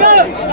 ದಯವಿಟ್ಟು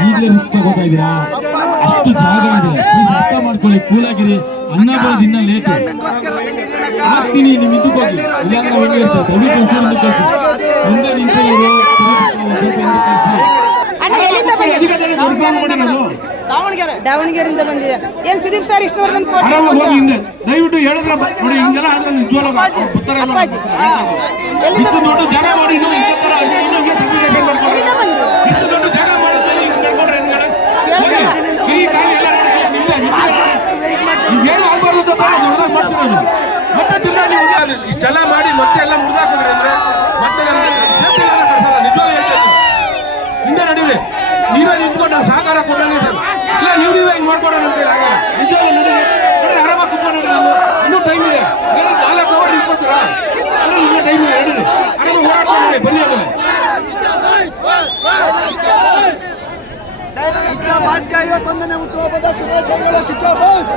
ಈಗಲೇ ರಿಸ್ಕ್ ತಗೋತಾ ಇದೀರಾ ಅಷ್ಟು ಜಾಗ ಇದೆ ಪ್ಲೀಸ್ ಅರ್ಥ ಮಾಡ್ಕೊಳ್ಳಿ. ಕೂಲಾಗಿರಿ. ಅನ್ನ ಬರೋದು ಇನ್ನ ಲೇಟ್. ಹಾಕ್ತೀನಿ ನಿಮ್ ಹಿಂದಕ್ಕೆ ಹೋಗಿ. ಇಲ್ಲ ನಾವು ಹೆಂಗೆ ಇರ್ತದೆ ದಯವಿಟ್ಟು ಒಂಚೂರು ಹಿಂದಕ್ಕೆ ಕಳ್ಸಿ. ಮುಂದೆ ನಿಂತಿರೋರು ಸ್ವಲ್ಪ ಹಿಂದಕ್ಕೆ ಕಳ್ಸಿ. ದುರ್ಬಲ ದಾವಣಗೆರೆಯಿಂದ ಬಂದಿದೆ. ಏನ್ ಸುದೀಪ್ ಸರ್ ವಿಷ್ಣುವರ್ಧನ್ ಕೋಟಿ ದಯವಿಟ್ಟು ಹೇಳಿದ್ರೆ ನೋಡಿ ಹಿಂಗೆಲ್ಲ ಆದ್ರೆ ನಿಜವಾಗ್ಲೂ ಉತ್ತರ? ಅಪ್ಪಾಜಿ. ಎಲ್ಲಿಂದ ಇಷ್ಟು ದೊಡ್ಡ ಜಾಗ ಮಾಡಿ ಇನ್ನೂ ಇದೇ ತರ ಇನ್ನೊಂದು certificate ಮಾಡ್ಕೊಂಡು ಇಷ್ಟು ದೊಡ್ಡ ಜಾಗ ಮಾಡಿದ್ಮೇಲೆ ಹಿಂಗ್ ನಡ್ಕೊಂಡ್ರೆ ಹೆಂಗ್. ಈ ಎಲ್ಲ. ಇದೇನು ಆಗ್ಬಾರ್ದು ಅಂತ ದೊಡ್ಡದಾಗಿ ಮಾಡ್ತಿರೋದು. ಮತ್ತೆ ತಿರ್ಗಾ ನೀವು ಇಷ್ಟೆಲ್ಲ ಮಾಡಿ ಮತ್ತೆ ಎಲ್ಲ ಮುರಿದಾಕಿದ್ರೆ ಅಂದ್ರೆ ಮತ್ತೆ ಹೇಳ್ತಾ ಹಿಂದೆ ನಡೀರಿ. ನೀವೇ ನಿಂತ್ಕೊಂಡು ಸಹಕಾರ ಕೊಡೋಣ ಸರ್ ಇಲ್ಲ ನೀವು ನೀವೇ ಹಿಂಗೆ ಮಾಡ್ಕೊಡೋಣ ಅಂತ ಹೇಳಿ ನಿಜವಾಗ್ಲೂ ನಡೀರಿ ನೋಡಿ ಆರಾಮಾಗಿ ಕುತ್ಕೊಂಡು ನಾನು ಇನ್ನೂ ಟೈಮ್ ಇದೆ. ಏನು ನಾಲ್ಕು ಅವರ್ ನಿಂತ್ಕೋತೀರಾ? ಅದ್ರಲ್ಲಿ ಇನ್ನೂ ಟೈಮ್ ಇದೆ ನಡೀರಿ ಆರಾಮಾಗಿ ನೋಡಿ, ಬನ್ನಿ ಅದನ್ನು. ಬಾಸ್ಗೆ ಐವತ್ತೊಂದನೇ ಹುಟ್ಟುಹಬ್ಬದ ಶುಭಾಶಯಗಳು ಕಿಚ್ಚ ಬಾಸ್